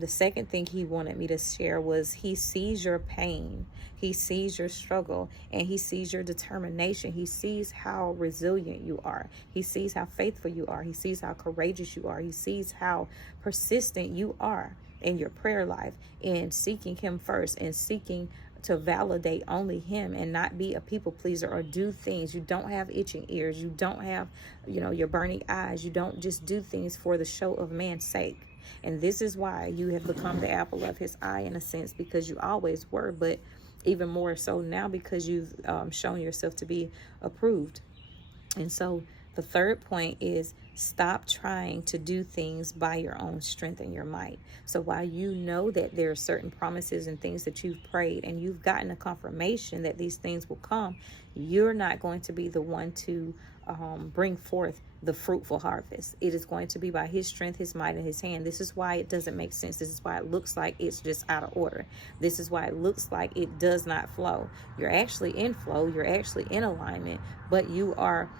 The second thing he wanted me to share was he sees your pain. He sees your struggle, and he sees your determination. He sees how resilient you are. He sees how faithful you are. He sees how courageous you are. He sees how persistent you are in your prayer life, in seeking him first, and seeking to validate only him and not be a people pleaser or do things. You don't have itching ears. You don't have, your burning eyes. You don't just do things for the show of man's sake. And this is why you have become the apple of his eye, in a sense, because you always were, but even more so now because you've shown yourself to be approved. And so the third point is stop trying to do things by your own strength and your might. So while you know that there are certain promises and things that you've prayed and you've gotten a confirmation that these things will come, you're not going to be the one to bring forth the fruitful harvest. It is going to be by his strength, his might, and his hand. This is why it doesn't make sense. This is why it looks like it's just out of order. This is why it looks like it does not flow. You're actually in flow. You're actually in alignment, but you are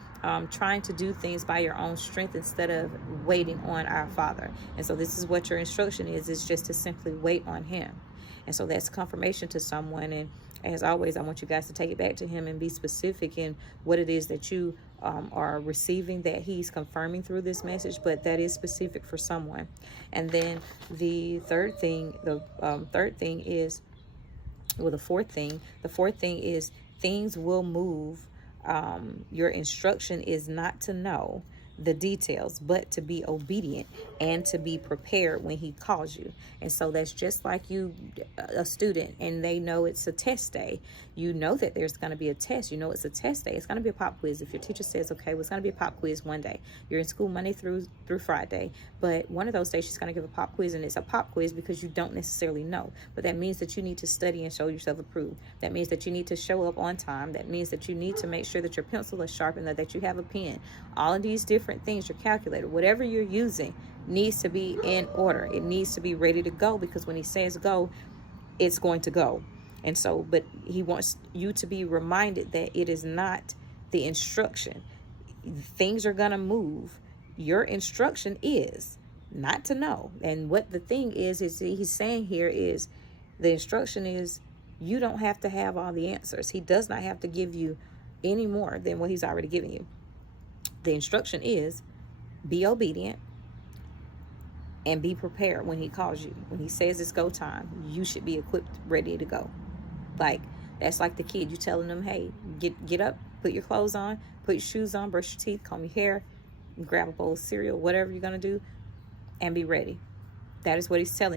trying to do things by your own strength instead of waiting on our Father. And so this is what your instruction is just to simply wait on him. And so that's confirmation to someone. And as always, I want you guys to take it back to him and be specific in what it is that you are receiving, that he's confirming through this message, but that is specific for someone. And then the fourth thing is things will move. Your instruction is not to know the details, but to be obedient and to be prepared when he calls you. And so that's just like you, a student, and they know it's a test day. You know that there's going to be a test. You know it's a test day. It's going to be a pop quiz. If your teacher says, okay, well, it's going to be a pop quiz one day. You're in school Monday through Friday, but one of those days she's going to give a pop quiz, and it's a pop quiz because you don't necessarily know. But that means that you need to study and show yourself approved. That means that you need to show up on time. That means that you need to make sure that your pencil is sharp and that you have a pen. All of these different things, your calculator, whatever you're using needs to be in order. It needs to be ready to go, because when he says go, it's going to go. And so, but he wants you to be reminded that it is not the instruction. Things are going to move. Your instruction is not to know. And what the thing is he's saying here is the instruction is you don't have to have all the answers. He does not have to give you any more than what he's already given you. The instruction is be obedient and be prepared when he calls you. When he says it's go time, you should be equipped, ready to go. Like, that's like the kid. You telling them, hey, get up, put your clothes on, put your shoes on, brush your teeth, comb your hair, grab a bowl of cereal, whatever you're going to do, and be ready. That is what he's telling you.